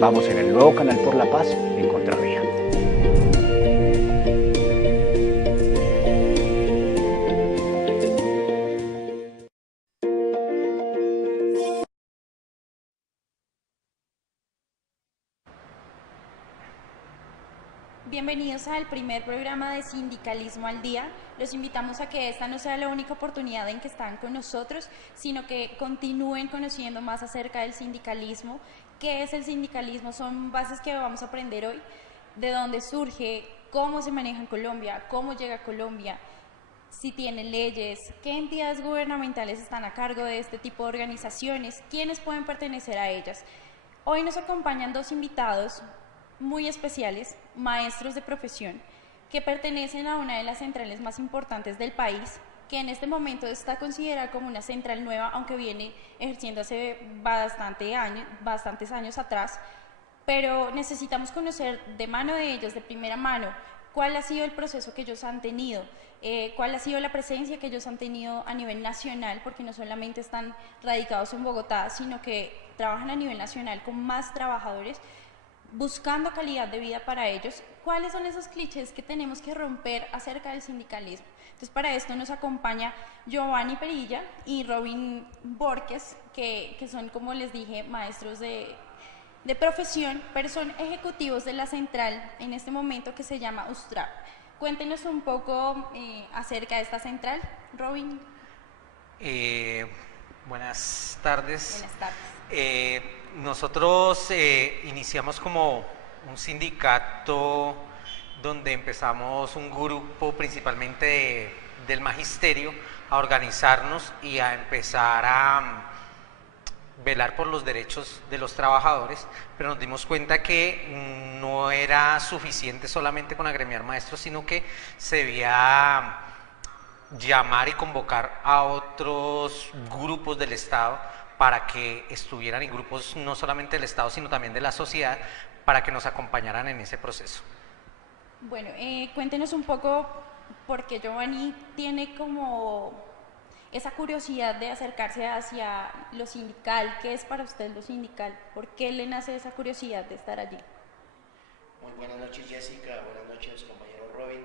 Vamos en el nuevo canal por la paz en Contravía. Bienvenidos al primer programa de Sindicalismo al Día. Los invitamos a que esta no sea la única oportunidad en que están con nosotros, sino que continúen conociendo más acerca del sindicalismo. ¿Qué es el sindicalismo? Son bases que vamos a aprender hoy, de dónde surge, cómo se maneja en Colombia, cómo llega a Colombia, si tiene leyes, qué entidades gubernamentales están a cargo de este tipo de organizaciones, quiénes pueden pertenecer a ellas. Hoy nos acompañan dos invitados muy especiales, maestros de profesión, que pertenecen a una de las centrales más importantes del país, que en este momento está considerada como una central nueva, aunque viene ejerciendo hace bastantes años atrás, pero necesitamos conocer de mano de ellos, de primera mano, cuál ha sido el proceso que ellos han tenido, cuál ha sido la presencia que ellos han tenido a nivel nacional, porque no solamente están radicados en Bogotá, sino que trabajan a nivel nacional con más trabajadores, buscando calidad de vida para ellos. ¿Cuáles son esos clichés que tenemos que romper acerca del sindicalismo? Entonces, para esto nos acompaña Giovanni Perilla y Robin Borges, que son, como les dije, maestros de profesión, pero son ejecutivos de la central en este momento que se llama USTRAP. Cuéntenos un poco acerca de esta central, Robin. Buenas tardes. Buenas tardes. Nosotros iniciamos como un sindicato donde empezamos un grupo principalmente del magisterio a organizarnos y a empezar a velar por los derechos de los trabajadores, pero nos dimos cuenta que no era suficiente solamente con agremiar maestros, sino que se debía llamar y convocar a otros grupos del Estado para que estuvieran en grupos no solamente del Estado, sino también de la sociedad, para que nos acompañaran en ese proceso. Bueno, cuéntenos un poco, porque Giovanni tiene como esa curiosidad de acercarse hacia lo sindical. ¿Qué es para usted lo sindical? ¿Por qué le nace esa curiosidad de estar allí? Muy buenas noches, Jessica. Buenas noches, compañero Robin.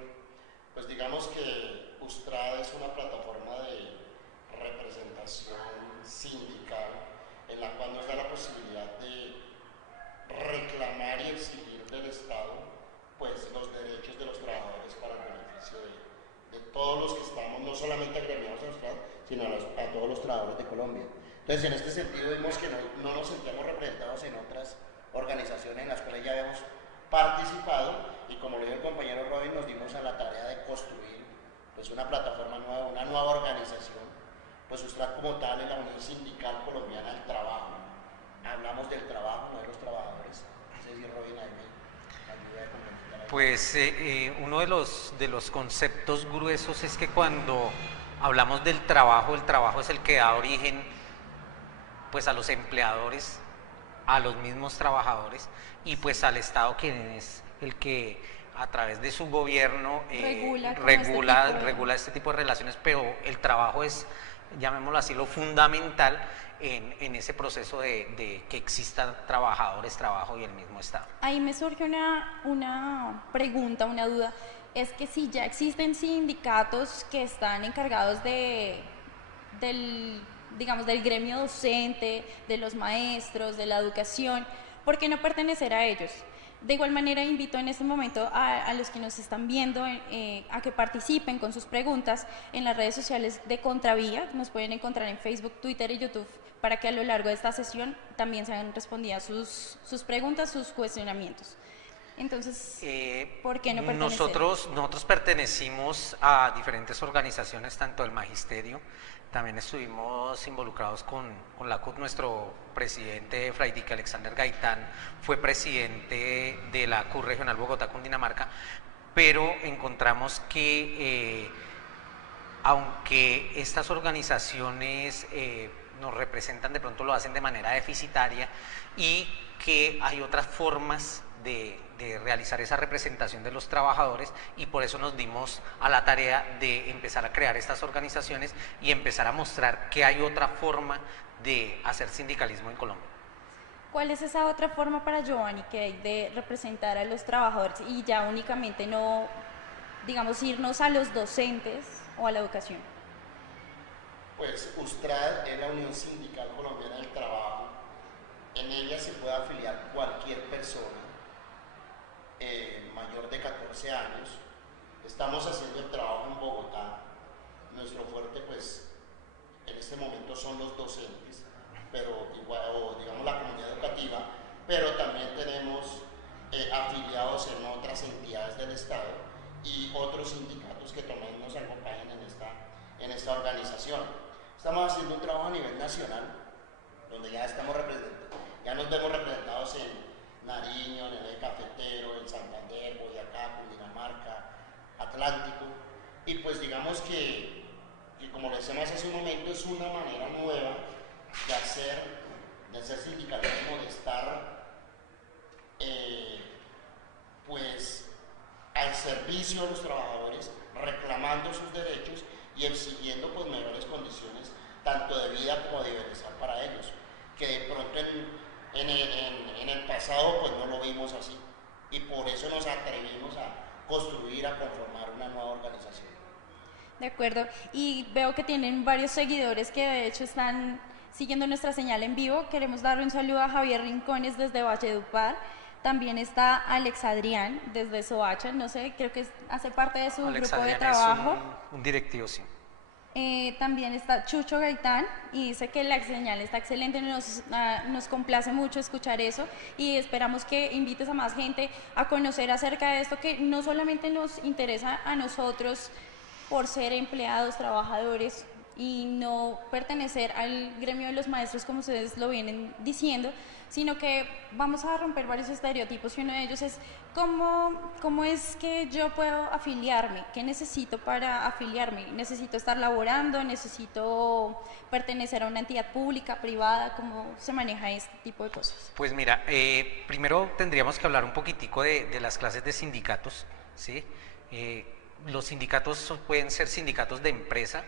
Pues digamos que USTRAD es una plataforma de representación sindical en la cual nos da la posibilidad de reclamar y exigir del Estado pues los derechos de los trabajadores para el beneficio de todos los que estamos, no solamente agremiados a USTRAD, sino a todos los trabajadores de Colombia. Entonces, en este sentido, vimos que no nos sentíamos representados en otras organizaciones en las cuales ya habíamos participado, y como lo dijo el compañero Robin, nos dimos a la tarea de construir pues una plataforma nueva, una nueva organización. Pues USTRAD como tal es la Unión Sindical Colombiana del Trabajo. Hablamos del trabajo, no de los trabajadores. No sé si Robin ahí me ayuda a complementar. Pues uno de los conceptos gruesos es que cuando hablamos del trabajo, el trabajo es el que da origen pues a los empleadores, a los mismos trabajadores y pues al Estado, quien es el que a través de su gobierno regula este tipo de relaciones, pero el trabajo es, llamémoslo así, lo fundamental en ese proceso de que existan trabajadores, trabajo y el mismo Estado. Ahí me surge una pregunta, una duda. Es que si ya existen sindicatos que están encargados del gremio docente, de los maestros, de la educación, ¿por qué no pertenecer a ellos? De igual manera, invito en este momento a los que nos están viendo a que participen con sus preguntas en las redes sociales de Contravía. Nos pueden encontrar en Facebook, Twitter y YouTube, para que a lo largo de esta sesión también sean respondidas sus preguntas, sus cuestionamientos. Entonces, ¿por qué no pertenecer? Nosotros pertenecimos a diferentes organizaciones, tanto del magisterio, también estuvimos involucrados con la CUT. Nuestro presidente, Fray Dique Alexander Gaitán, fue presidente de la CUT Regional Bogotá, Cundinamarca, pero encontramos que aunque estas organizaciones nos representan, de pronto lo hacen de manera deficitaria, y que hay otras formas de realizar esa representación de los trabajadores, y por eso nos dimos a la tarea de empezar a crear estas organizaciones y empezar a mostrar que hay otra forma de hacer sindicalismo en Colombia. ¿Cuál es esa otra forma para Giovanni que hay de representar a los trabajadores y ya únicamente no, digamos, irnos a los docentes o a la educación? Pues USTRAD es la Unión Sindical Colombiana del Trabajo. En ella se puede afiliar cualquier persona mayor de 14 años. Estamos haciendo el trabajo en Bogotá. Nuestro fuerte, pues, en este momento son los docentes, pero igual, o digamos la comunidad educativa, pero también tenemos afiliados en otras entidades del Estado y otros sindicatos que también nos acompañan en esta organización. Estamos haciendo un trabajo a nivel nacional, donde ya estamos ya nos vemos representados en Nariño, en el Eje Cafetero, en Santander, Boyacá, Cundinamarca, Atlántico, y pues digamos que como lo decíamos hace un momento, es una manera nueva de hacer sindicalismo, de estar pues al servicio de los trabajadores, reclamando sus derechos y exigiendo pues mejores condiciones tanto de vida como de bienestar para ellos, que de pronto en el pasado pues no lo vimos así, y por eso nos atrevimos a construir, a conformar una nueva organización. De acuerdo, y veo que tienen varios seguidores que de hecho están siguiendo nuestra señal en vivo. Queremos darle un saludo a Javier Rincones desde Valledupar. También está Alex Adrián desde Soacha, no sé, creo que hace parte de su Alex grupo Adrián de trabajo. Es un directivo, sí. También está Chucho Gaitán y dice que la señal está excelente. Nos complace mucho escuchar eso y esperamos que invites a más gente a conocer acerca de esto, que no solamente nos interesa a nosotros por ser empleados, trabajadores y no pertenecer al gremio de los maestros como ustedes lo vienen diciendo, sino que vamos a romper varios estereotipos, y uno de ellos es ¿cómo es que yo puedo afiliarme? ¿Qué necesito para afiliarme? ¿Necesito estar laborando? ¿Necesito pertenecer a una entidad pública, privada? ¿Cómo se maneja este tipo de cosas? Pues mira, primero tendríamos que hablar un poquitico de las clases de sindicatos, ¿sí? Los sindicatos pueden ser sindicatos de empresa,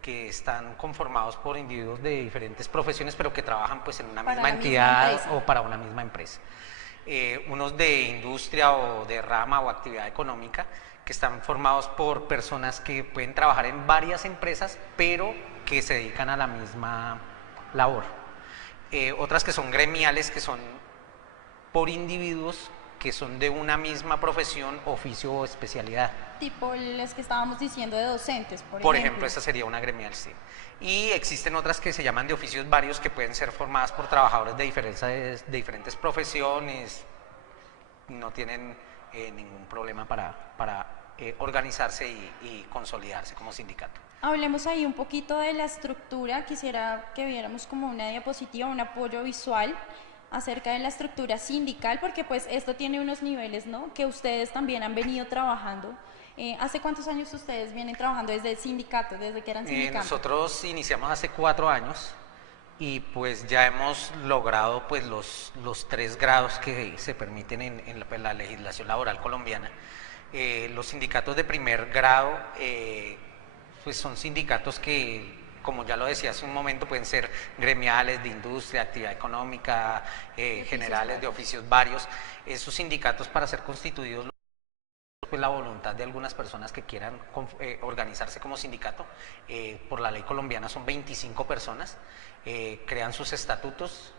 que están conformados por individuos de diferentes profesiones, pero que trabajan pues en una misma entidad o para una misma empresa. Unos de industria o de rama o actividad económica, que están formados por personas que pueden trabajar en varias empresas, pero que se dedican a la misma labor. Otras que son gremiales, que son por individuos que son de una misma profesión, oficio o especialidad. Tipo las que estábamos diciendo de docentes, por ejemplo. Esa sería una gremial, sí. Y existen otras que se llaman de oficios varios, que pueden ser formadas por trabajadores de diferentes profesiones. No tienen ningún problema para organizarse y consolidarse como sindicato. Hablemos ahí un poquito de la estructura. Quisiera que viéramos como una diapositiva, un apoyo visual acerca de la estructura sindical, porque pues esto tiene unos niveles, ¿no?, que ustedes también han venido trabajando. ¿Hace cuántos años ustedes vienen trabajando desde el sindicato, desde que eran sindicatos? Nosotros iniciamos hace 4 años y pues ya hemos logrado pues los 3 grados que se permiten en la legislación laboral colombiana. Los sindicatos de primer grado pues son sindicatos que, como ya lo decía hace un momento, pueden ser gremiales, de industria, actividad económica, generales, de oficios varios. Esos sindicatos, para ser constituidos, pues la voluntad de algunas personas que quieran organizarse como sindicato. Por la ley colombiana son 25 personas, crean sus estatutos,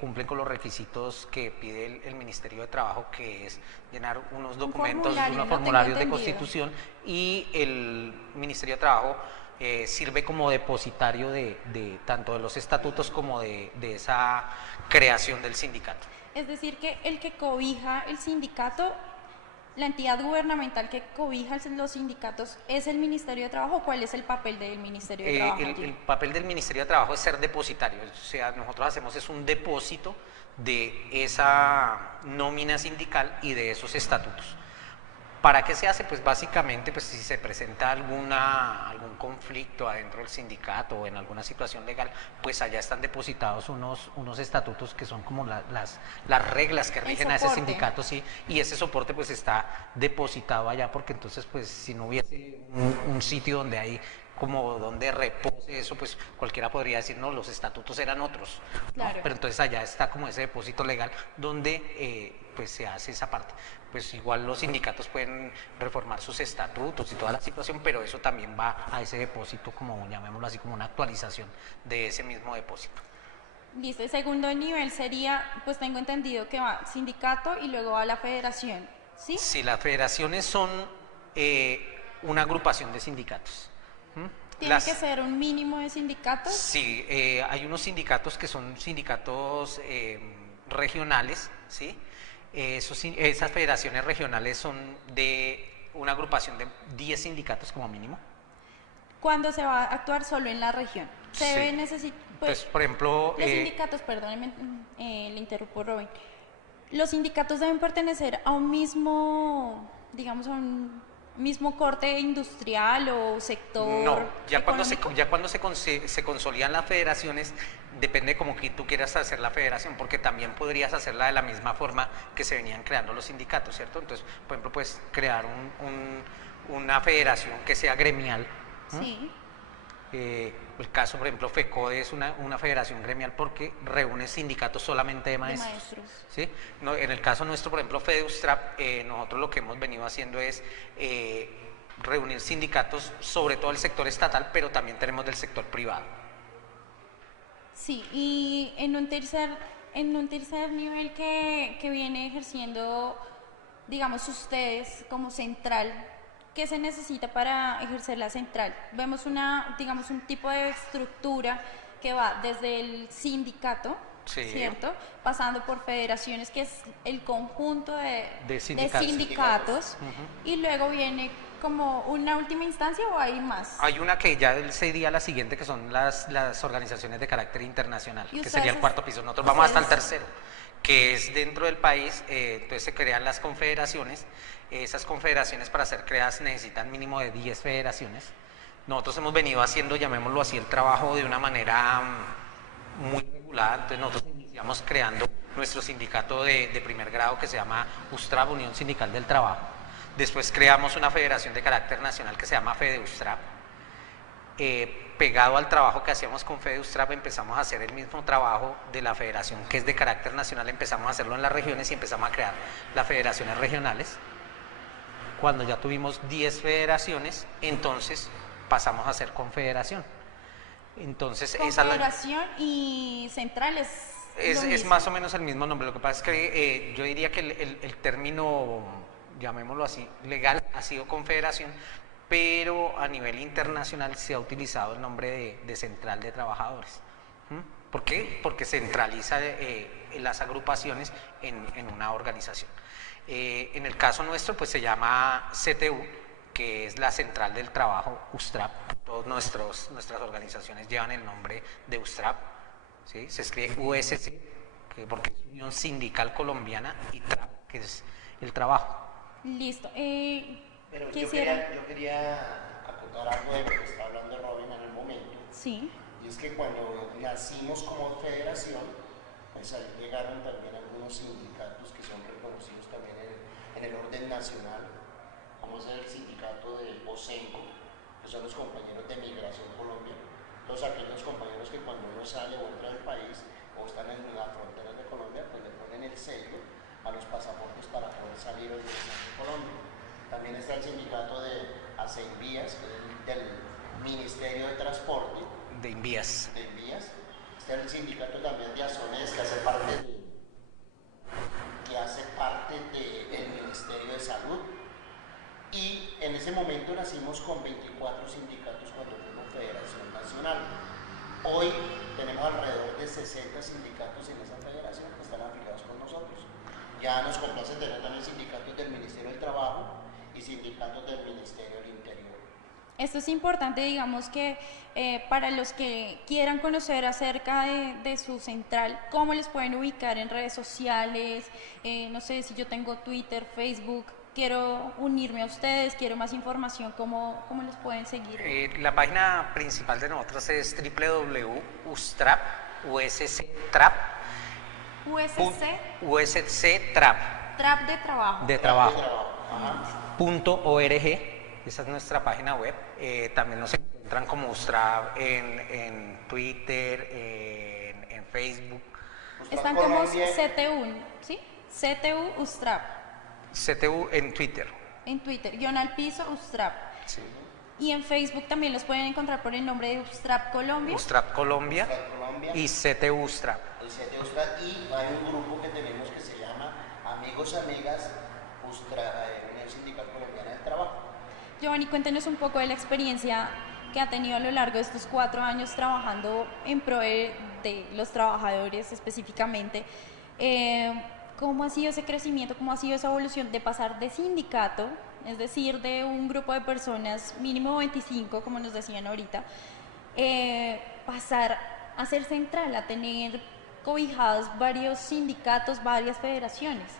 cumplen con los requisitos que pide el Ministerio de Trabajo, que es llenar unos documentos, unos formularios de constitución, y el Ministerio de Trabajo sirve como depositario de tanto de los estatutos como de esa creación del sindicato. Es decir, que el que cobija el sindicato, la entidad gubernamental que cobija los sindicatos, ¿es el Ministerio de Trabajo? ¿Cuál es el papel del Ministerio de Trabajo? El papel del Ministerio de Trabajo es ser depositario, o sea, nosotros hacemos es un depósito de esa nómina sindical y de esos estatutos. ¿Para qué se hace? Pues básicamente, pues si se presenta algún conflicto adentro del sindicato o en alguna situación legal, pues allá están depositados unos estatutos que son como las reglas que rigen a ese sindicato, sí, y ese soporte pues está depositado allá, porque entonces pues si no hubiese un sitio donde hay como donde repose eso, pues cualquiera podría decir, no, los estatutos eran otros, ¿no? Claro. Pero entonces allá está como ese depósito legal donde pues se hace esa parte. Pues igual los sindicatos pueden reformar sus estatutos y toda la situación, pero eso también va a ese depósito, como llamémoslo así, como una actualización de ese mismo depósito. Listo, el segundo nivel sería, pues tengo entendido que va sindicato y luego va la federación, ¿sí? Sí, las federaciones son una agrupación de sindicatos. ¿Tiene que ser un mínimo de sindicatos? Sí, hay unos sindicatos que son sindicatos regionales, ¿sí? Esas federaciones regionales son de una agrupación de 10 sindicatos como mínimo. ¿Cuándo se va a actuar solo en la región? Se Sí. debe necesitar, Pues, por ejemplo, los sindicatos, perdóneme, le interrumpo, Robin. Los sindicatos deben pertenecer a un mismo, digamos, a un mismo corte industrial o sector. no, ya cuando económico. se consolidan las federaciones, depende como que tú quieras hacer la federación, porque también podrías hacerla de la misma forma que se venían creando los sindicatos, ¿cierto? Entonces, por ejemplo, puedes crear una federación que sea gremial. Sí. El caso, por ejemplo, FECODE es una federación gremial porque reúne sindicatos solamente de maestros. ¿Sí? No, en el caso nuestro, por ejemplo, FEDEUSTRAP, nosotros lo que hemos venido haciendo es reunir sindicatos, sobre todo el sector estatal, pero también tenemos del sector privado. Sí, y en un tercer nivel que viene ejerciendo, digamos, ustedes como central, ¿qué se necesita para ejercer la central? Vemos digamos, un tipo de estructura que va desde el sindicato, Sí. ¿cierto? Pasando por federaciones, que es el conjunto de Uh-huh. sindicatos, y luego viene como una última instancia, ¿o hay más? Hay una que ya sería la siguiente, que son las organizaciones de carácter internacional, ¿Y que sería el cuarto piso. Nosotros vamos hasta el tercero, que es dentro del país. Entonces se crean las confederaciones. Esas confederaciones, para ser creadas, necesitan mínimo de 10 federaciones. Nosotros hemos venido haciendo, llamémoslo así, el trabajo de una manera muy regulada. Entonces nosotros iniciamos creando nuestro sindicato de primer grado, que se llama USTRAP, Unión Sindical del Trabajo. Después creamos una federación de carácter nacional que se llama FEDEUSTRAP. Pegado al trabajo que hacíamos con FEDEUSTRAP, empezamos a hacer el mismo trabajo de la federación que es de carácter nacional, empezamos a hacerlo en las regiones y empezamos a crear las federaciones regionales. Cuando ya tuvimos 10 federaciones, entonces pasamos a hacer confederación. Entonces, Confederación y central es más o menos el mismo nombre. Lo que pasa es que yo diría que el término, llamémoslo así, legal ha sido confederación, pero a nivel internacional se ha utilizado el nombre de central de trabajadores. ¿Por qué? Porque centraliza las agrupaciones en una organización. En el caso nuestro, pues se llama CTU, que es la Central del Trabajo USTRAP. Todas nuestras organizaciones llevan el nombre de USTRAP, ¿sí? Se escribe USC, porque es Unión Sindical Colombiana, y TRAP, que es el trabajo. Listo. Pero yo quería acotar algo de lo que está hablando Robin en el momento. Sí. Y es que cuando nacimos como federación, pues ahí llegaron también algunos sindicatos que son reconocidos también en el orden nacional, como es el sindicato de OSENCO, que son los compañeros de Migración Colombia, todos aquellos compañeros que cuando uno sale o entra del país o están en las fronteras de Colombia, pues le ponen el sello a los pasaportes para poder salir o ingresar de Colombia. También está el sindicato de ACENVÍAS, que es del Ministerio de Transporte. De Invías. Está el sindicato también de ASONES, que hace parte del Ministerio de Salud. Y en ese momento nacimos con 24 sindicatos cuando fuimos Federación Nacional. Hoy tenemos alrededor de 60 sindicatos en esa federación que están afiliados con nosotros. Ya nos complace tener también sindicatos del Ministerio del Trabajo y sindicatos del Ministerio del Interior. Esto es importante, digamos que para los que quieran conocer acerca de su central, cómo les pueden ubicar en redes sociales, no sé si yo tengo Twitter, Facebook, quiero unirme a ustedes, quiero más información, ¿cómo los pueden seguir? La página principal de nosotros es www.ustrap, usctrap, usctrap, Trap de trabajo. de trabajo, .org. Esa es nuestra página web. También nos encuentran como Ustrap en Twitter, en Facebook. Están como CTU, ¿sí? CTU Ustrap. CTU en Twitter. En Twitter, _, Ustrap. Sí. Y en Facebook también los pueden encontrar por el nombre de Ustrap Colombia. Ustrap Colombia, y CTU Ustrap. El CTU Ustrap, y hay un grupo que tenemos que se llama Amigos Amigas Unión Sindical Colombiana del Trabajo. Giovanni, cuéntenos un poco de la experiencia que ha tenido a lo largo de estos 4 años trabajando en pro de los trabajadores específicamente. ¿Cómo ha sido ese crecimiento, cómo ha sido esa evolución de pasar de sindicato, es decir, de un grupo de personas mínimo 25, como nos decían ahorita, pasar a ser central, a tener cobijados varios sindicatos, varias federaciones?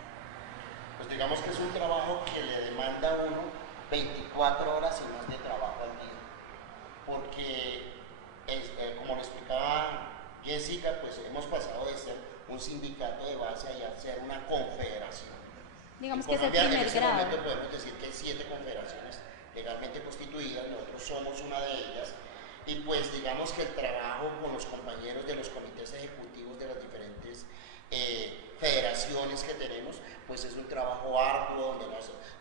Pues digamos que es un trabajo que le demanda a uno 24 horas y más de trabajo al día, porque como lo explicaba Jessica, pues hemos pasado de ser un sindicato de base a ser una confederación. Digamos en que es el Colombia, primer en este grado. momento podemos decir que hay 7 confederaciones legalmente constituidas, nosotros somos una de ellas, y pues digamos que el trabajo con los compañeros de los comités ejecutivos de las diferentes federaciones que tenemos, pues es un trabajo arduo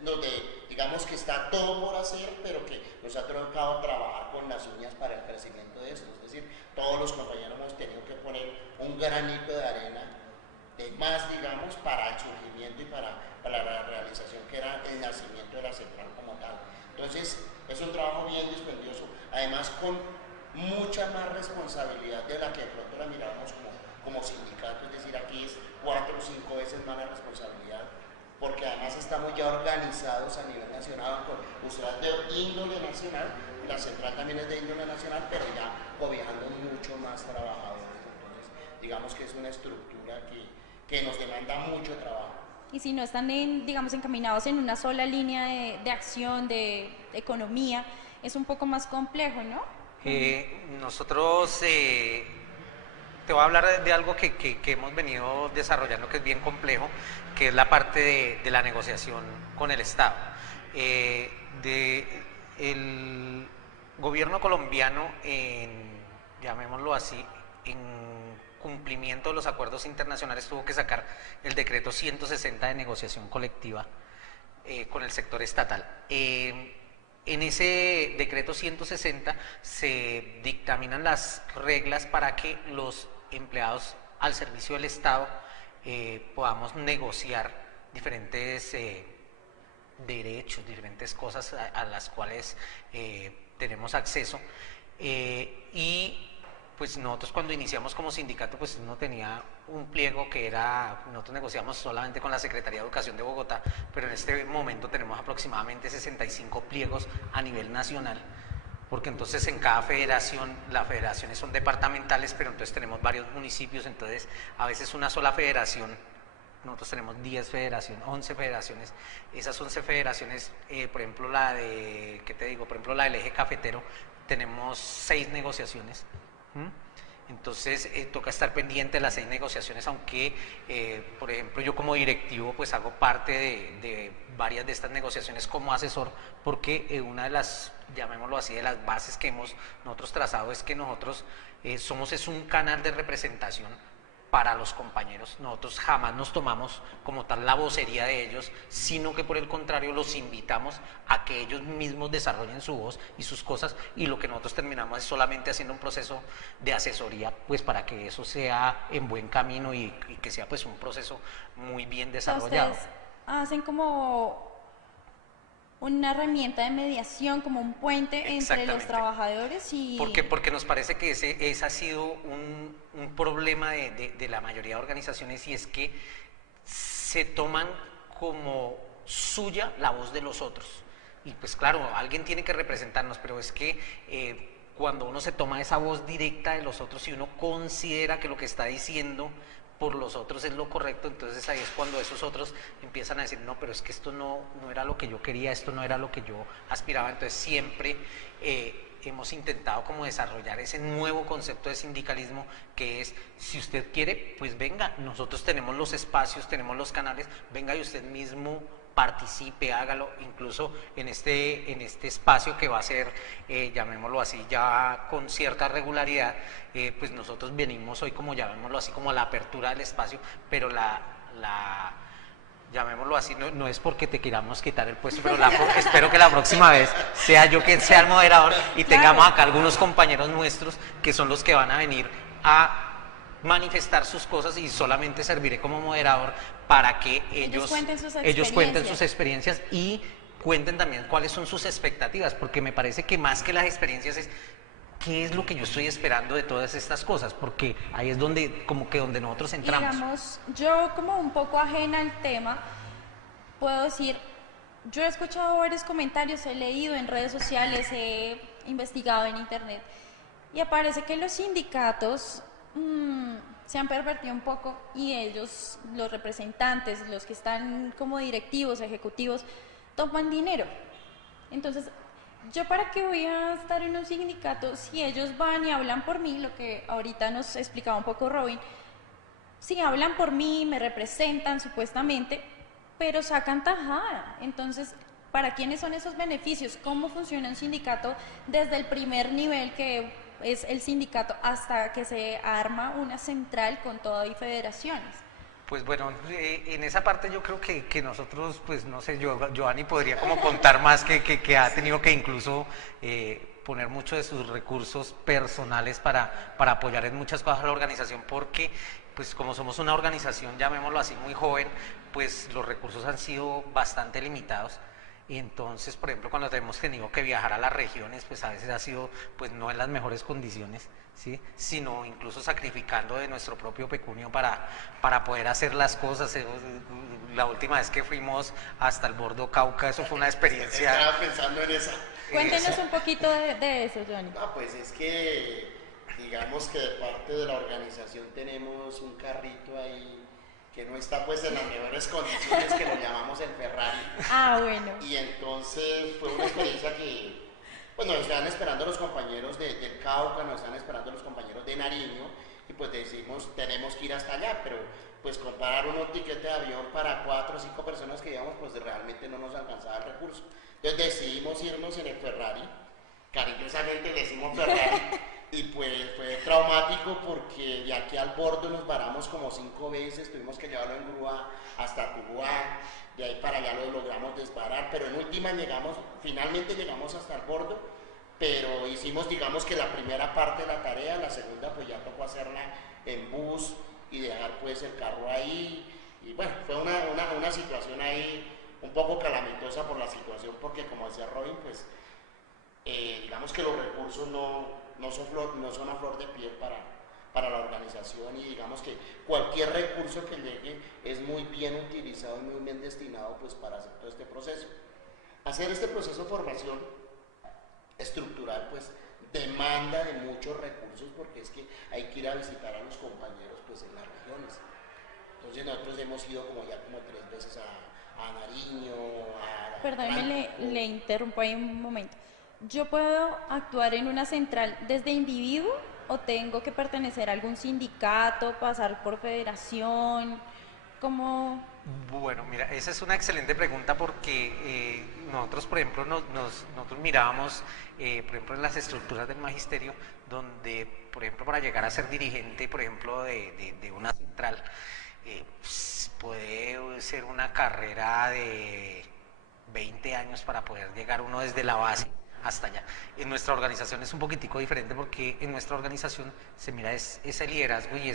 donde digamos que está todo por hacer, pero que nos ha tocado trabajar con las uñas para el crecimiento de esto. Es decir, todos los compañeros hemos tenido que poner un granito de arena de más, digamos, para el surgimiento y para la realización que era el nacimiento de la central como tal. Entonces, es un trabajo bien dispendioso, además con mucha más responsabilidad de la que de pronto la mirábamos como sindicato, es decir, aquí es 4 o 5 veces más la responsabilidad, porque además estamos ya organizados a nivel nacional, ustedes de índole nacional, la central también es de índole nacional, pero ya cobijando mucho más trabajadores. Entonces, digamos que es una estructura que nos demanda mucho trabajo. Y si no están, digamos, encaminados en una sola línea de acción, de economía, es un poco más complejo, ¿no? Nosotros, te voy a hablar de algo que hemos venido desarrollando, que es bien complejo, que es la parte de la negociación con el Estado. El gobierno colombiano, llamémoslo así, en cumplimiento de los acuerdos internacionales, tuvo que sacar el decreto 160 de negociación colectiva con el sector estatal. En ese decreto 160 se dictaminan las reglas para que los empleados al servicio del Estado podamos negociar diferentes derechos, diferentes cosas a las cuales tenemos acceso. Y pues nosotros cuando iniciamos como sindicato, pues no tenía un pliego que era, nosotros negociamos solamente con la Secretaría de Educación de Bogotá, pero en este momento tenemos aproximadamente 65 pliegos a nivel nacional, porque entonces en cada federación, las federaciones son departamentales, pero entonces tenemos varios municipios, entonces a veces una sola federación, nosotros tenemos 10 federaciones, 11 federaciones, esas 11 federaciones, por ejemplo la de, ¿qué te digo? Por ejemplo la del eje cafetero, tenemos 6 negociaciones. Entonces toca estar pendiente de las 6 negociaciones, aunque por ejemplo yo como directivo pues hago parte de varias de estas negociaciones como asesor, porque una de las, llamémoslo así, de las bases que nosotros trazado es que nosotros somos un canal de representación para los compañeros. Nosotros jamás nos tomamos como tal la vocería de ellos, sino que por el contrario los invitamos a que ellos mismos desarrollen su voz y sus cosas, y lo que nosotros terminamos es solamente haciendo un proceso de asesoría pues para que eso sea en buen camino y que sea pues un proceso muy bien desarrollado. Ustedes hacen como una herramienta de mediación, como un puente entre los trabajadores y... Porque nos parece que ese ha sido un problema de la mayoría de organizaciones, y es que se toman como suya la voz de los otros. Y pues claro, alguien tiene que representarnos, pero es que cuando uno se toma esa voz directa de los otros y uno considera que lo que está diciendo por los otros es lo correcto, entonces ahí es cuando esos otros empiezan a decir, no, pero es que esto no era lo que yo quería, esto no era lo que yo aspiraba. Entonces siempre hemos intentado como desarrollar ese nuevo concepto de sindicalismo, que es, si usted quiere, pues venga, nosotros tenemos los espacios, tenemos los canales, venga y usted mismo participe, hágalo, incluso en este espacio que va a ser, llamémoslo así, ya con cierta regularidad, pues nosotros venimos hoy como, llamémoslo así, como a la apertura del espacio, pero llamémoslo así, no es porque te queramos quitar el puesto, pero espero que la próxima vez sea yo quien sea el moderador y tengamos acá algunos compañeros nuestros que son los que van a venir a manifestar sus cosas, y solamente serviré como moderador para que ellos cuenten sus experiencias y cuenten también cuáles son sus expectativas, porque me parece que más que las experiencias es qué es lo que yo estoy esperando de todas estas cosas, porque ahí es donde nosotros entramos. Digamos, yo como un poco ajena al tema, puedo decir, yo he escuchado varios comentarios, he leído en redes sociales, he investigado en internet, y aparece que los sindicatos se han pervertido un poco, y ellos, los representantes, los que están como directivos, ejecutivos, toman dinero. Entonces, ¿yo para qué voy a estar en un sindicato si ellos van y hablan por mí? Lo que ahorita nos explicaba un poco Robin, si hablan por mí, me representan supuestamente, pero sacan tajada. Entonces, ¿para quiénes son esos beneficios? ¿Cómo funciona un sindicato desde el primer nivel, que es el sindicato, hasta que se arma una central con todo y federaciones? Pues bueno, en esa parte yo creo que nosotros, pues no sé, Giovanni podría como contar más, que ha tenido que incluso poner mucho de sus recursos personales para apoyar en muchas cosas a la organización, porque pues como somos una organización, llamémoslo así, muy joven, pues los recursos han sido bastante limitados. Y entonces, por ejemplo, cuando hemos tenido que viajar a las regiones, pues a veces ha sido, pues no en las mejores condiciones, ¿sí? Sino incluso sacrificando de nuestro propio pecunio para poder hacer las cosas. La última vez que fuimos hasta el Bordo Cauca, eso fue una experiencia. Estaba pensando en esa. Cuéntenos un poquito de eso, Johnny. No, pues es que, digamos que de parte de la organización tenemos un carrito ahí que no está pues en las mejores condiciones, que lo llamamos el Ferrari. Ah, bueno. Y entonces fue una experiencia que, pues nos estaban esperando los compañeros del Cauca, nos están esperando los compañeros de Nariño, y pues decimos, tenemos que ir hasta allá, pero pues comprar un tiquete de avión para 4 o 5 personas que íbamos, pues realmente no nos alcanzaba el recurso. Entonces decidimos irnos en el Ferrari, cariñosamente le decimos Ferrari, y pues fue traumático porque de aquí al Bordo nos varamos como 5 veces, tuvimos que llevarlo en grúa hasta Tuluá, de ahí para allá lo logramos desbarar, pero en última finalmente llegamos hasta el Bordo, pero hicimos, digamos que la primera parte de la tarea, la segunda pues ya tocó hacerla en bus y dejar pues el carro ahí, y bueno, fue una situación ahí un poco calamitosa por la situación, porque como decía Robin, pues digamos que los recursos no son a flor de piel para la organización, y digamos que cualquier recurso que llegue es muy bien utilizado y muy bien destinado pues para hacer todo este proceso. Hacer este proceso de formación estructural pues demanda de muchos recursos, porque es que hay que ir a visitar a los compañeros pues en las regiones. Entonces nosotros hemos ido como 3 veces a Nariño, a... Perdóneme, le interrumpo ahí un momento. ¿Yo puedo actuar en una central desde individuo o tengo que pertenecer a algún sindicato, pasar por federación? ¿Cómo? Bueno, mira, esa es una excelente pregunta, porque nosotros, por ejemplo, nosotros mirábamos, por ejemplo, en las estructuras del magisterio, donde, por ejemplo, para llegar a ser dirigente, por ejemplo, de una central, puede ser una carrera de 20 años para poder llegar uno desde la base hasta allá. En nuestra organización es un poquitico diferente, porque en nuestra organización se mira ese liderazgo y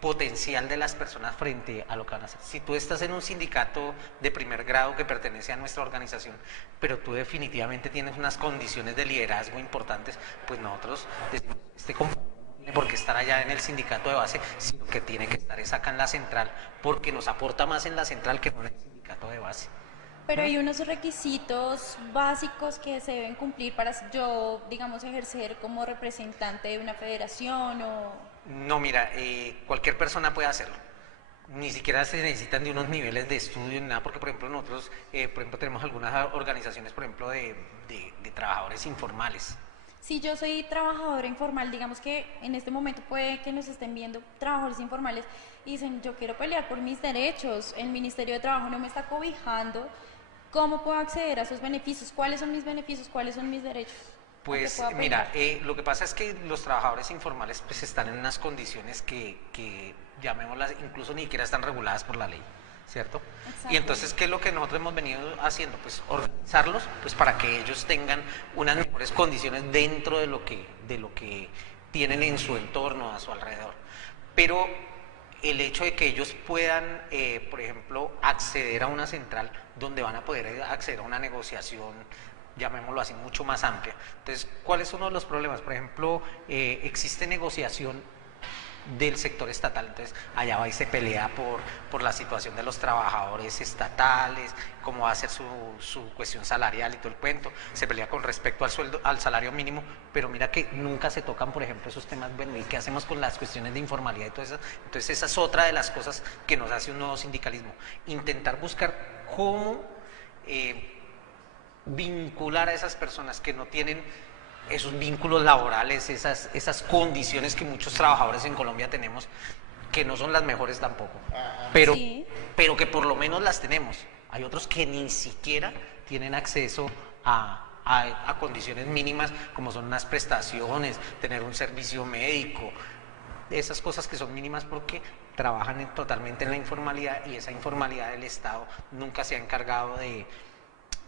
potencial de las personas frente a lo que van a hacer. Si tú estás en un sindicato de primer grado que pertenece a nuestra organización, pero tú definitivamente tienes unas condiciones de liderazgo importantes, pues nosotros decimos, este compañero no tiene por qué estar allá en el sindicato de base, sino que tiene que estar es acá en la central, porque nos aporta más en la central que no en el sindicato de base. Pero hay unos requisitos básicos que se deben cumplir para yo, digamos, ejercer como representante de una federación o... No, mira, cualquier persona puede hacerlo. Ni siquiera se necesitan de unos niveles de estudio ni nada, porque por ejemplo nosotros, por ejemplo, tenemos algunas organizaciones, por ejemplo, de trabajadores informales. Si yo soy trabajadora informal, digamos que en este momento puede que nos estén viendo trabajadores informales y dicen, yo quiero pelear por mis derechos, el Ministerio de Trabajo no me está cobijando, ¿cómo puedo acceder a esos beneficios? ¿Cuáles son mis beneficios? ¿Cuáles son mis derechos? Pues mira, lo que pasa es que los trabajadores informales pues están en unas condiciones que llamémoslas, incluso ni siquiera están reguladas por la ley, ¿cierto? Exacto. Y entonces, ¿qué es lo que nosotros hemos venido haciendo? Pues organizarlos pues para que ellos tengan unas mejores condiciones dentro de lo que tienen en su entorno, a su alrededor. Pero el hecho de que ellos puedan, por ejemplo, acceder a una central donde van a poder acceder a una negociación, llamémoslo así, mucho más amplia. Entonces, ¿cuáles son los problemas? Por ejemplo, existe negociación del sector estatal, entonces allá va y se pelea por la situación de los trabajadores estatales, cómo va a ser su cuestión salarial y todo el cuento, se pelea con respecto al sueldo, al salario mínimo, pero mira que nunca se tocan, por ejemplo, esos temas, bueno, ¿y qué hacemos con las cuestiones de informalidad y todo eso? Entonces esa es otra de las cosas que nos hace un nuevo sindicalismo, intentar buscar cómo vincular a esas personas que no tienen esos vínculos laborales, esas condiciones que muchos trabajadores en Colombia tenemos, que no son las mejores tampoco, pero, Sí. pero que por lo menos las tenemos. Hay otros que ni siquiera tienen acceso a condiciones mínimas, como son unas prestaciones, tener un servicio médico, esas cosas que son mínimas porque trabajan totalmente en la informalidad, y esa informalidad del Estado nunca se ha encargado de,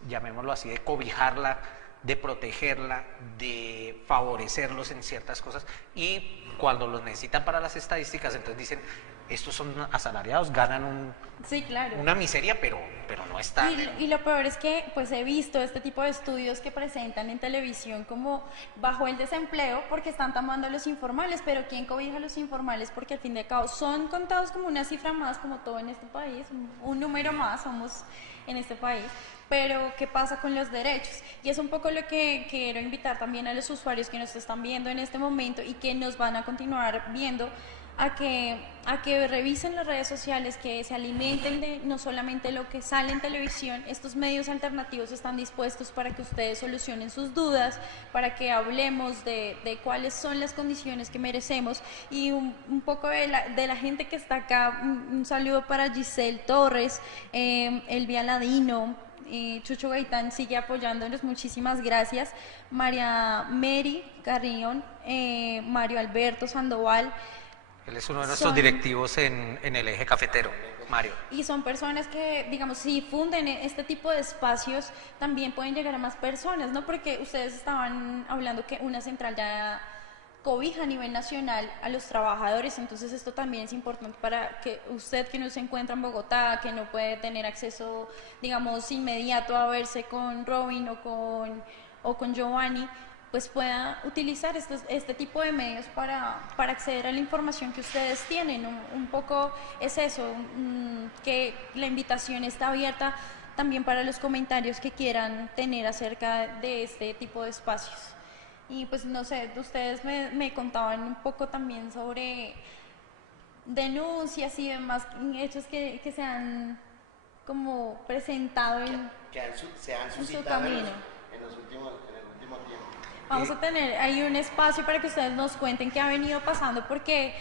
llamémoslo así, de cobijarla, de protegerla, de favorecerlos en ciertas cosas, y cuando los necesitan para las estadísticas, entonces dicen, estos son asalariados, ganan Sí, claro. una miseria, pero no están. Y lo peor es que pues he visto este tipo de estudios que presentan en televisión como bajo el desempleo porque están tomando a los informales, pero ¿quién cobija a los informales? Porque al fin y al cabo son contados como una cifra más, como todo en este país, un número más somos en este país. Pero ¿qué pasa con los derechos? Y es un poco lo que quiero invitar también a los usuarios que nos están viendo en este momento y que nos van a continuar viendo a que revisen las redes sociales, que se alimenten de no solamente lo que sale en televisión. Estos medios alternativos están dispuestos para que ustedes solucionen sus dudas, para que hablemos de cuáles son las condiciones que merecemos, y un poco de la gente que está acá. Un saludo para Giselle Torres, Elvia Ladino, Chucho Gaitán sigue apoyándonos, muchísimas gracias. María Mary Carrión, Mario Alberto Sandoval. Él es uno de nuestros directivos en el eje cafetero, Mario. Y son personas que, digamos, si funden este tipo de espacios, también pueden llegar a más personas, ¿no? Porque ustedes estaban hablando que una central ya cobija a nivel nacional a los trabajadores, entonces esto también es importante para que usted que no se encuentra en Bogotá, que no puede tener acceso, digamos, inmediato a verse con Robin o con Giovanni, pues pueda utilizar este tipo de medios para acceder a la información que ustedes tienen. Un poco es eso, que la invitación está abierta también para los comentarios que quieran tener acerca de este tipo de espacios. Y pues no sé, ustedes me contaban un poco también sobre denuncias y demás hechos que se han como presentado se han en su suscitado camino. en el último tiempo. Vamos a tener ahí un espacio para que ustedes nos cuenten qué ha venido pasando, porque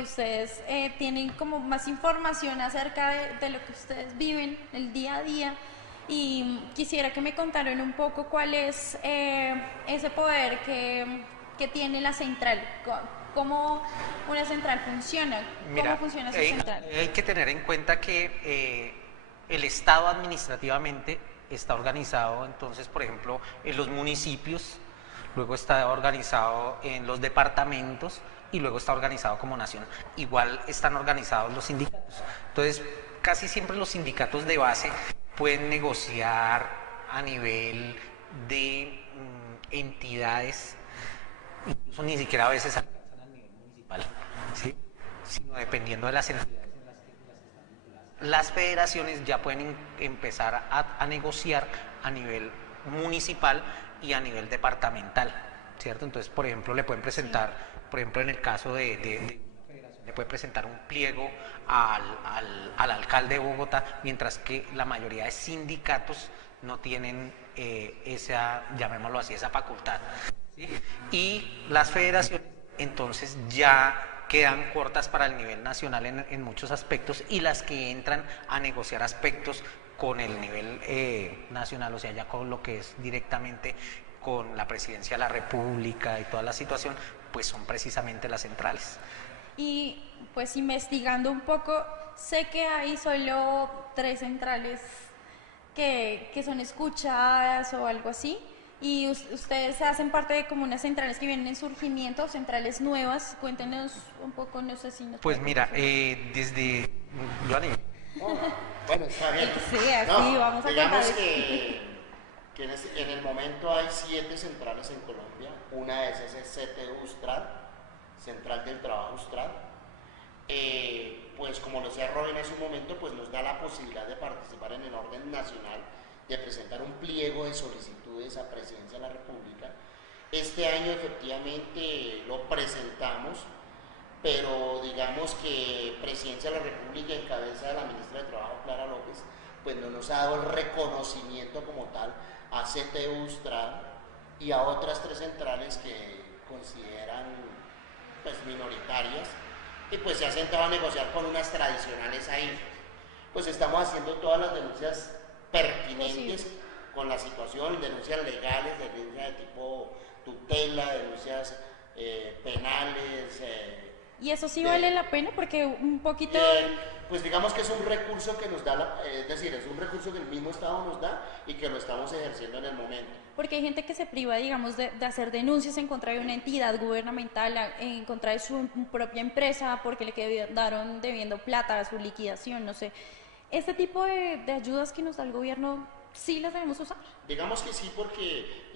ustedes tienen como más información acerca de lo que ustedes viven el día a día, y quisiera que me contaran un poco cuál es ese poder que tiene la central, cómo una central funciona, Mira, cómo funciona esa central. hay que tener en cuenta que el Estado administrativamente está organizado, entonces, por ejemplo, en los municipios, luego está organizado en los departamentos, y luego está organizado como nación. Igual están organizados los sindicatos. Entonces, casi siempre los sindicatos de base pueden negociar a nivel de entidades, incluso ni siquiera a veces alcanzan al nivel municipal, ¿sí? Sino dependiendo de las entidades en las que están vinculadas. Las federaciones ya pueden empezar a negociar a nivel municipal y a nivel departamental, ¿cierto? Entonces, por ejemplo, le pueden presentar, por ejemplo, en el caso de una federación, le puede presentar un pliego al alcalde de Bogotá, mientras que la mayoría de sindicatos no tienen esa, llamémoslo así, esa facultad, ¿sí? Y las federaciones entonces ya quedan cortas para el nivel nacional en muchos aspectos, y las que entran a negociar aspectos con el nivel nacional, o sea, ya con lo que es directamente con la presidencia de la República y toda la situación, pues son precisamente las centrales. Y pues investigando un poco, sé que hay solo 3 centrales que son escuchadas o algo así, y ustedes hacen parte de como unas centrales que vienen en surgimiento, centrales nuevas. Cuéntenos un poco, no sé si nos... Pues mira, desde... Bueno, está bien. Sí, así vamos a digamos contar. que en el momento hay 7 centrales en Colombia. Una de esas es CTU Ustrad, Central del Trabajo Ustrad. Pues como lo decía Robin en su momento, pues nos da la posibilidad de participar en el orden nacional, de presentar un pliego de solicitudes a Presidencia de la República. Este año efectivamente lo presentamos, pero digamos que Presidencia de la República, en cabeza de la ministra de Trabajo, Clara López, pues no nos ha dado el reconocimiento como tal a CTU Ustrad y a otras 3 centrales que consideran pues minoritarias, y pues se ha sentado a negociar con unas tradicionales ahí. Pues estamos haciendo todas las denuncias pertinentes con la situación, denuncias legales, denuncias de tipo tutela, denuncias penales. Y eso sí vale la pena, porque un poquito... pues digamos que es un recurso que nos da, es decir, es un recurso que el mismo Estado nos da y que lo estamos ejerciendo en el momento. Porque hay gente que se priva, digamos, de hacer denuncias en contra de una entidad gubernamental, en contra de su propia empresa, porque le quedaron debiendo plata a su liquidación, no sé. Este tipo de ayudas que nos da el gobierno, ¿sí las debemos usar? Digamos que sí, porque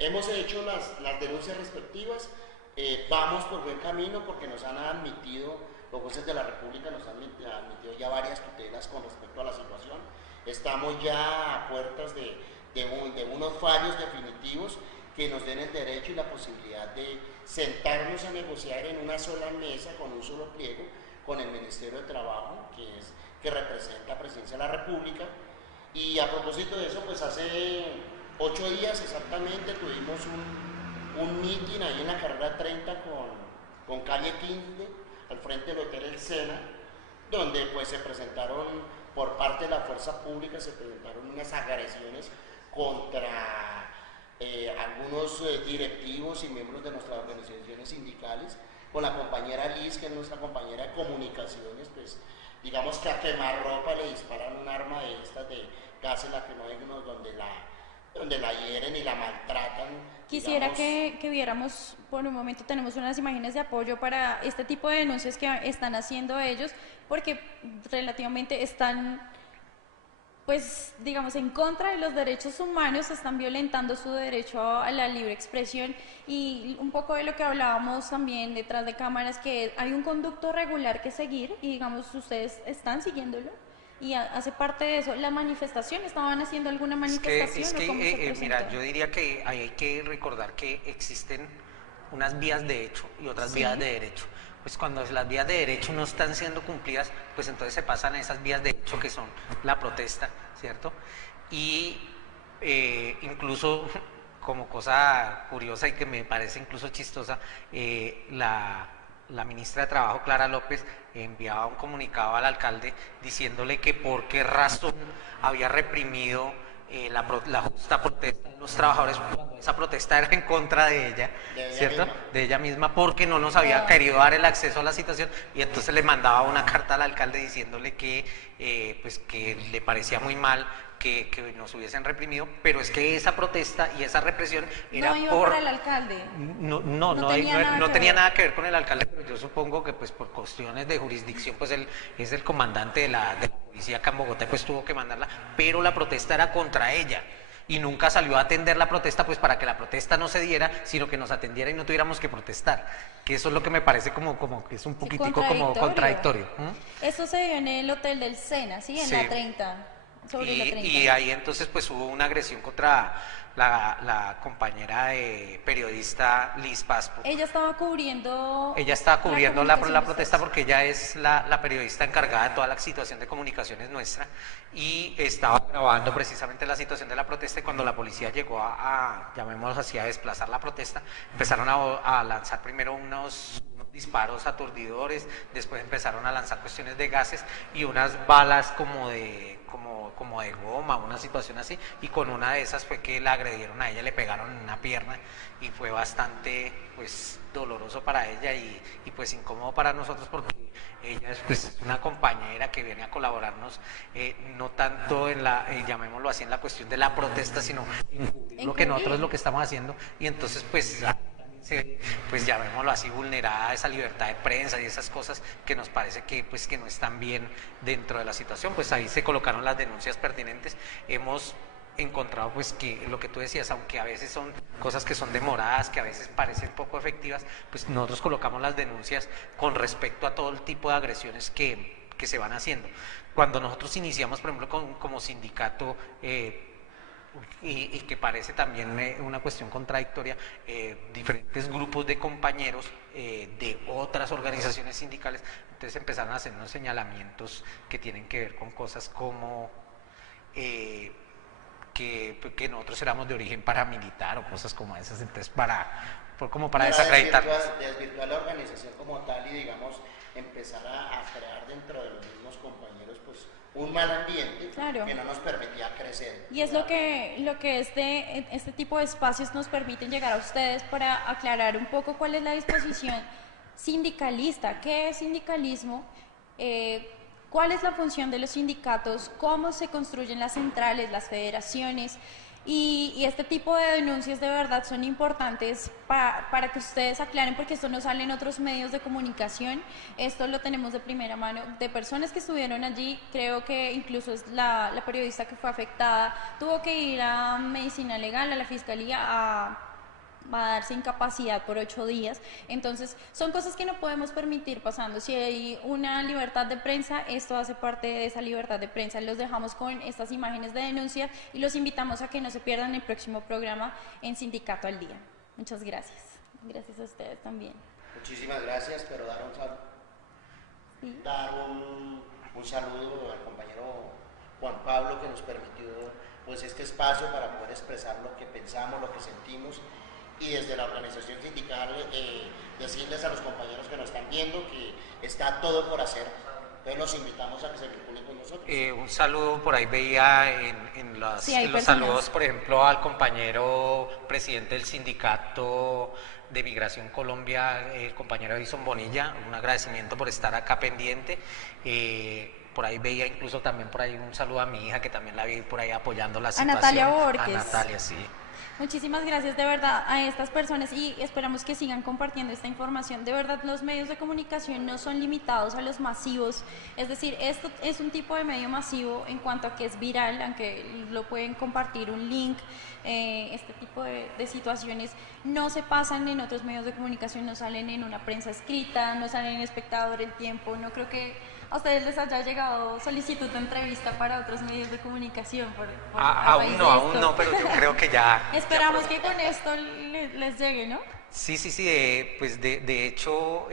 hemos hecho las denuncias respectivas, vamos por buen camino porque nos han admitido, los jueces de la República nos han admitido ya varias tutelas con respecto a la situación. Estamos ya a puertas de unos fallos definitivos que nos den el derecho y la posibilidad de sentarnos a negociar en una sola mesa con un solo pliego con el Ministerio de Trabajo, que representa a Presidencia de la República. Y a propósito de eso, pues hace 8 días exactamente tuvimos un meeting ahí en la carrera 30 con calle 15, al frente del Hotel El Sena, donde pues se presentaron por parte de la fuerza pública, se presentaron unas agresiones contra algunos directivos y miembros de nuestras organizaciones sindicales. Con la compañera Liz, que es nuestra compañera de comunicaciones, pues digamos que a quemarropa le disparan un arma de estas de gases lacrimógenos donde la hieren y la maltratan. Quisiera que viéramos por un momento, tenemos unas imágenes de apoyo para este tipo de denuncias que están haciendo ellos, porque relativamente están, pues digamos, en contra de los derechos humanos, están violentando su derecho a la libre expresión, y un poco de lo que hablábamos también detrás de cámaras, que hay un conducto regular que seguir, y digamos, ustedes están siguiéndolo. Y hace parte de eso, la manifestación, ¿estaban haciendo alguna manifestación o cómo se presentó? Mira, yo diría que hay que recordar que existen unas vías de hecho y otras vías de derecho. Pues cuando las vías de derecho no están siendo cumplidas, pues entonces se pasan a esas vías de hecho que son la protesta, ¿cierto? Y incluso, como cosa curiosa y que me parece incluso chistosa, la ministra de Trabajo, Clara López, enviaba un comunicado al alcalde diciéndole que por qué razón había reprimido la justa protesta de los trabajadores, cuando esa protesta era en contra de ella, ¿cierto? De ella misma, porque no nos había querido dar el acceso a la situación, y entonces le mandaba una carta al alcalde diciéndole que pues que le parecía muy mal que nos hubiesen reprimido, pero es que esa protesta y esa represión era no iba por... para el alcalde. No tenía nada que ver con el alcalde, pero yo supongo que pues por cuestiones de jurisdicción, pues él es el comandante de la policía acá en Bogotá, pues tuvo que mandarla, pero la protesta era contra ella. Y nunca salió a atender la protesta, pues para que la protesta no se diera, sino que nos atendiera y no tuviéramos que protestar. Que eso es lo que me parece como que es un poquitico como contradictorio. Eso se dio en el hotel del Sena, ¿sí? En la 30, sobre la 30. Y ahí entonces pues hubo una agresión contra la compañera periodista Liz Paspo. Ella estaba cubriendo la protesta porque ella es la periodista encargada de toda la situación de comunicaciones nuestra y estaba grabando precisamente la situación de la protesta y cuando la policía llegó llamémoslo así, a desplazar la protesta, empezaron a lanzar primero unos disparos aturdidores, después empezaron a lanzar cuestiones de gases y unas balas como de goma, una situación así, y con una de esas fue que la agredieron a ella, le pegaron en una pierna y fue bastante pues doloroso para ella y pues incómodo para nosotros porque ella es pues una compañera que viene a colaborarnos, no tanto en llamémoslo así, en la cuestión de la protesta, sino en lo que nosotros es lo que estamos haciendo y entonces pues llamémoslo así, vulnerada esa libertad de prensa y esas cosas que nos parece que pues que no están bien dentro de la situación, pues ahí se colocaron las denuncias pertinentes. Hemos encontrado pues que lo que tú decías, aunque a veces son cosas que son demoradas, que a veces parecen poco efectivas, pues nosotros colocamos las denuncias con respecto a todo el tipo de agresiones que se van haciendo. Cuando nosotros iniciamos, por ejemplo, como sindicato, y que parece también una cuestión contradictoria, diferentes grupos de compañeros de otras organizaciones sindicales, entonces empezaron a hacer unos señalamientos que tienen que ver con cosas como que nosotros éramos de origen paramilitar o cosas como esas, entonces para desacreditarnos. Desvirtuar la organización como tal y digamos empezar a crear dentro de los mismos compañeros pues un mal ambiente que no nos permitía crecer. Y es lo que este tipo de espacios nos permiten llegar a ustedes para aclarar un poco cuál es la disposición sindicalista, qué es sindicalismo, cuál es la función de los sindicatos, cómo se construyen las centrales, las federaciones. Y este tipo de denuncias de verdad son importantes para que ustedes aclaren, porque esto no sale en otros medios de comunicación, esto lo tenemos de primera mano, de personas que estuvieron allí. Creo que incluso es la periodista que fue afectada, tuvo que ir a medicina legal, a la fiscalía, a darse incapacidad por 8 días, entonces son cosas que no podemos permitir pasando. Si hay una libertad de prensa, esto hace parte de esa libertad de prensa. Los dejamos con estas imágenes de denuncia y los invitamos a que no se pierdan el próximo programa en Sindicato al Día. Muchas gracias. Gracias a ustedes también. Muchísimas gracias, pero dar un saludo al compañero Juan Pablo que nos permitió pues este espacio para poder expresar lo que pensamos, lo que sentimos. Y desde la organización sindical decirles a los compañeros que nos están viendo que está todo por hacer. Entonces los invitamos a que se vinculen con nosotros. Un saludo, por ahí veía en los saludos, por ejemplo, al compañero presidente del sindicato de Migración Colombia, el compañero Edison Bonilla, un agradecimiento por estar acá pendiente. Por ahí veía incluso también por ahí un saludo a mi hija que también la vi por ahí apoyando la situación. A Natalia Borges. A Natalia, sí. Muchísimas gracias de verdad a estas personas y esperamos que sigan compartiendo esta información. De verdad, los medios de comunicación no son limitados a los masivos, es decir, esto es un tipo de medio masivo en cuanto a que es viral, aunque lo pueden compartir un link. Este tipo de situaciones no se pasan en otros medios de comunicación, no salen en una prensa escrita, no salen en Espectador, El Tiempo. No creo que a ustedes les haya llegado solicitud de entrevista para otros medios de comunicación. Aún no, pero yo creo que ya. Esperamos que con esto les llegue, ¿no? Sí, pues de hecho,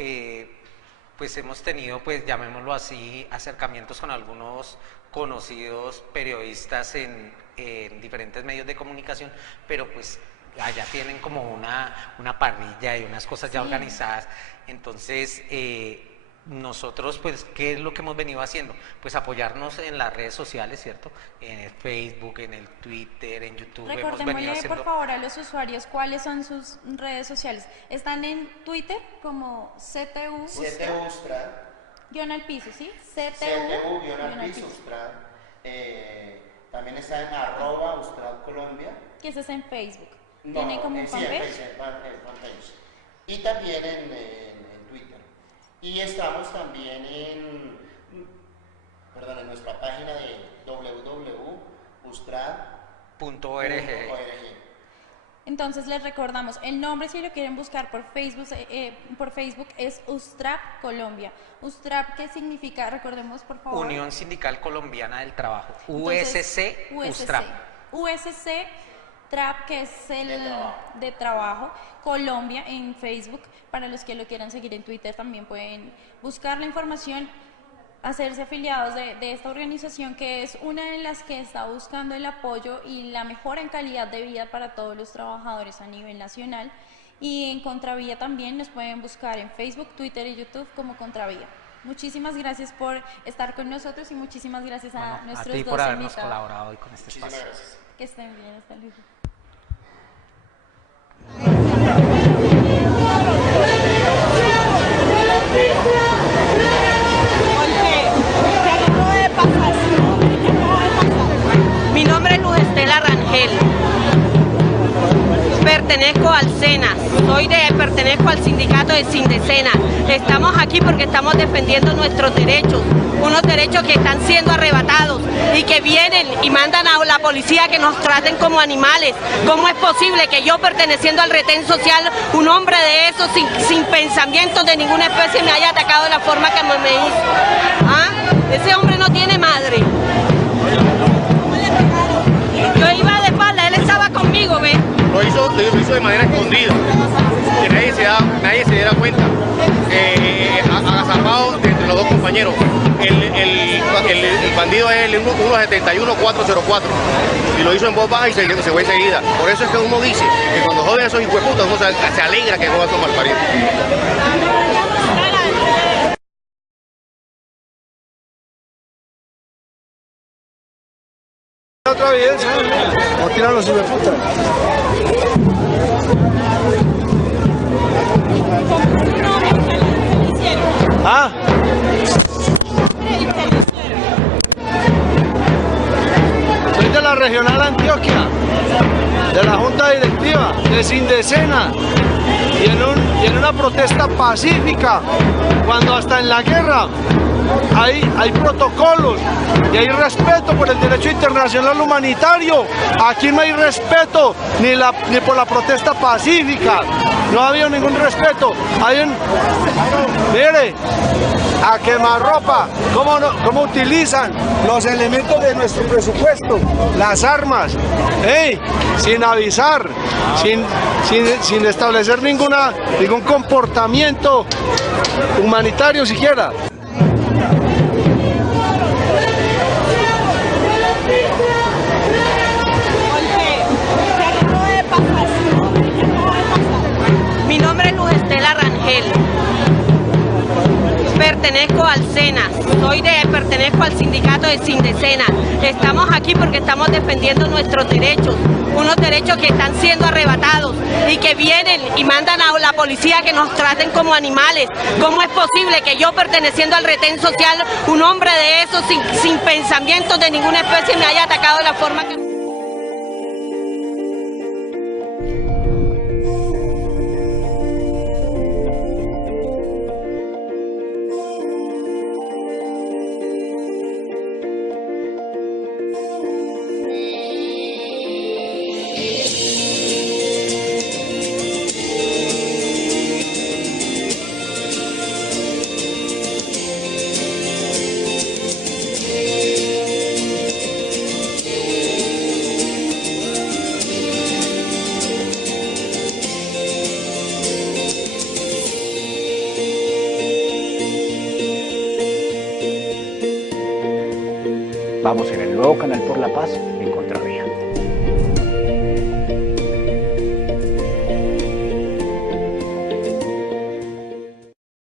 pues hemos tenido, pues llamémoslo así, acercamientos con algunos conocidos periodistas en diferentes medios de comunicación, pero pues allá tienen como una parrilla y unas cosas ya organizadas. Entonces, nosotros, pues, ¿qué es lo que hemos venido haciendo? Pues apoyarnos en las redes sociales, ¿cierto? En el Facebook, en el Twitter, en YouTube. Recordémosle, por favor, a los usuarios cuáles son sus redes sociales. Están en Twitter como CTU guión al piso, ¿sí? CTU guión al piso. También está en @Ustrad_Colombia. Que eso es en Facebook. No, ¿Tiene como un sí, en fanpage? fanpage. Y también en Twitter. Y estamos también en nuestra página de www.ustrad.org. Entonces les recordamos, el nombre si lo quieren buscar por Facebook es Ustrap Colombia. Ustrap, ¿qué significa? Recordemos por favor. Unión Sindical Colombiana del Trabajo. Entonces, USC, Ustrap. USC Trap, que es el de trabajo, Colombia en Facebook. Para los que lo quieran seguir en Twitter también pueden buscar la información, hacerse afiliados de esta organización, que es una de las que está buscando el apoyo y la mejora en calidad de vida para todos los trabajadores a nivel nacional. Y en Contravía también nos pueden buscar en Facebook, Twitter y YouTube como Contravía. Muchísimas gracias por estar con nosotros y muchísimas gracias a nuestros a ti dos por habernos invitados. colaborado hoy con este espacio. Gracias. Que estén bien, hasta luego. Mi nombre es Luz Estela Rangel, pertenezco al SENA, pertenezco al sindicato de Sindecena. Estamos aquí porque estamos defendiendo nuestros derechos, unos derechos que están siendo arrebatados y que vienen y mandan a la policía que nos traten como animales. ¿Cómo es posible que yo, perteneciendo al retén social, un hombre de esos sin pensamientos de ninguna especie, me haya atacado de la forma que me hizo? ¿Ah? Ese hombre no tiene madre. Yo iba de espalda, él estaba conmigo, ¿ves? Lo hizo de manera escondida, que nadie se diera cuenta, agazapado entre los dos compañeros. El bandido es el 171404 y lo hizo en voz baja y se fue enseguida. Por eso es que uno dice que cuando joden a esos hijueputas uno se alegra que jodan a esos malparidos. Otra vez, o tiran los hijueputas. ¿Ah? Soy de la Regional Antioquia, de la Junta Directiva, de Sindecena, y en una protesta pacífica, cuando hasta en la guerra hay protocolos y hay respeto por el derecho internacional humanitario. Aquí no hay respeto ni por la protesta pacífica, no ha habido ningún respeto. Mire, a quemarropa, cómo utilizan los elementos de nuestro presupuesto, las armas, sin avisar, sin establecer ningún comportamiento humanitario siquiera. Mi nombre es Luz Estela Rangel, pertenezco al SENA, pertenezco al sindicato de Sindecena. Estamos aquí porque estamos defendiendo nuestros derechos, unos derechos que están siendo arrebatados y que vienen y mandan a la policía que nos traten como animales. ¿Cómo es posible que yo, perteneciendo al retén social, un hombre de esos sin pensamientos de ninguna especie, me haya atacado de la forma que... Vamos en el nuevo canal por la paz en Contravía.